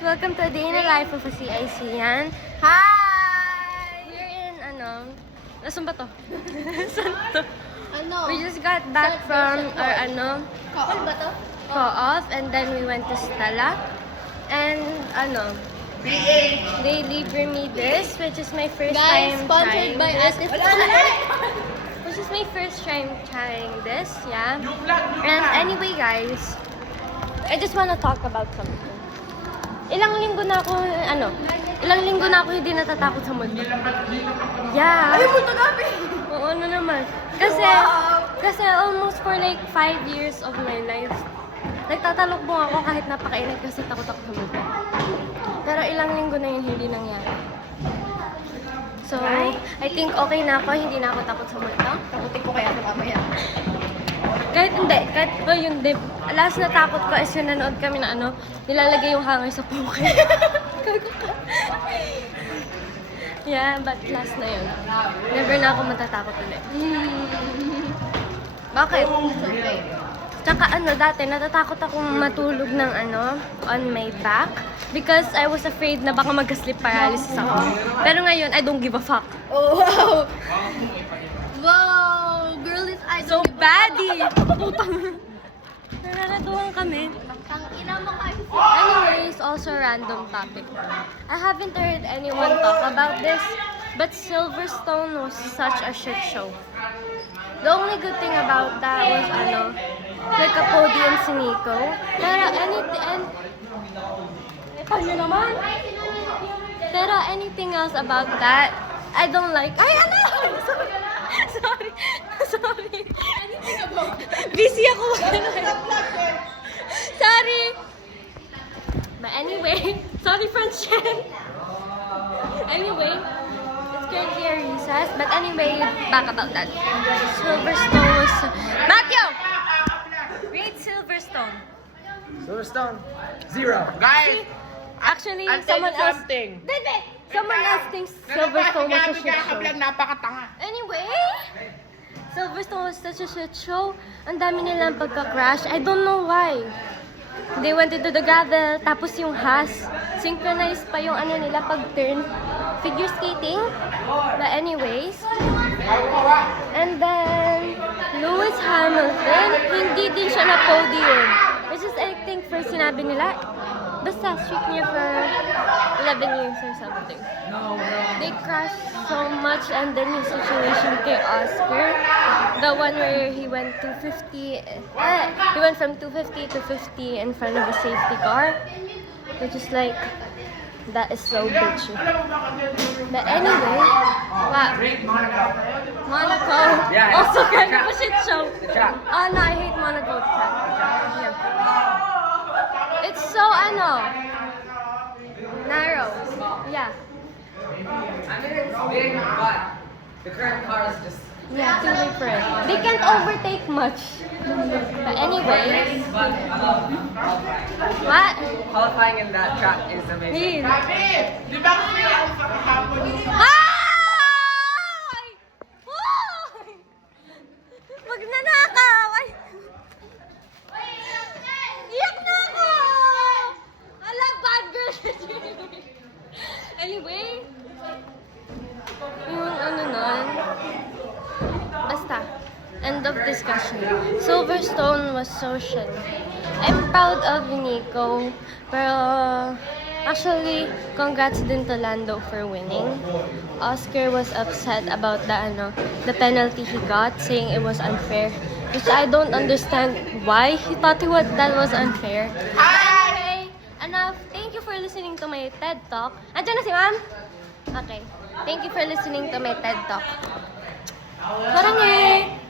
Welcome to a day in the life of a CIC yan. Hi! We're in, nasan ba to? Saan to? Ano? We just got back from our, Kaol ba to? co-op, and then we went to Stella. And, they libre me this, which is my first Guys, time sponsored trying by this. Ate This is my first time trying this, yeah. And anyway, guys, I just wanna talk about something. Ilang linggo na ako hindi natatakot sa multo. Yeah. Ay, multo gabi! Oo, ano naman. Kasi almost for like 5 years of my life, nagtatalokbong ako kahit napakainit kasi takot ako sa multo. Pero ilang linggo na yun hindi nangyari. So, I think okay na ako, hindi na ako takot sa multo. Takutin ko kaya sa mamaya. Kahit yun, last na takot ko is yung nanood kami na nilalagay yung hangin sa puke. Yeah, but last na yun. Never na ako matatakot ulit. Bakit? Tsaka dati natatakot akong matulog ng on my back because I was afraid na baka mag-sleep paralysis ako. Pero ngayon, I don't give a fuck. Oh, wow! Wow! Girl is I So baddie! Nananatuhan kami. Ang ina mo kayo. Anyways, also random topic. I haven't heard anyone talk about this, but Silverstone was such a shit show. The only good thing about that was like a podium si Nico. Pero anything else about that, I don't like. Ay, Sorry. Anything about that? Busy ako. Sorry. But anyway, sorry, Francine. Anyway, it's currently a recess. But anyway, back about that. Silverstone was... Matthew! Rate Silverstone. Silverstone, 0. Guys, Actually, I'll tell someone you else... something. Someone else thinks Silverstone was a shit show. Napakatanga. Anyway, Silverstone was such a shit show. Ang dami nilang pagka-crash. I don't know why. They went into the gravel, tapos yung Haas, synchronized pa yung nila pag-turn. Figure skating. But anyways, and then Lewis Hamilton, hindi din siya na-podium. Which is, I think, first sinabi nila, basta streak niya for 11 years or something. They crashed so much, and then yung situation kay Oscar, the one where he went he went from 250 to 50 in front of a safety car, which is like, that is so bitchy. But anyway, wow. Monaco. Yeah. Also kind of a shit show. track. Oh no, I hate Monaco track. Yeah. It's so narrow. Yeah. I mean, it's big, but the current car is just... Yeah, too big for it. They can't overtake much. But anyway, But what? qualifying in that track is amazing. Hey. Di ba kung may ako sa kahapon? Ay! Hoy! Magnanakaw! Ay! Iyak na ako! Ala, bad girl! Anyway, yung nun, basta, end of discussion. Silverstone was so shit. I'm proud of Nico, pero actually, congrats din to Lando for winning. Oscar was upset about the penalty he got, saying it was unfair, which I don't understand why he thought that was unfair. Anyway, enough. Thank you for listening to my TED Talk. Andiyan na si Ma'am? Okay. Thank you for listening to my TED Talk. Sarangi!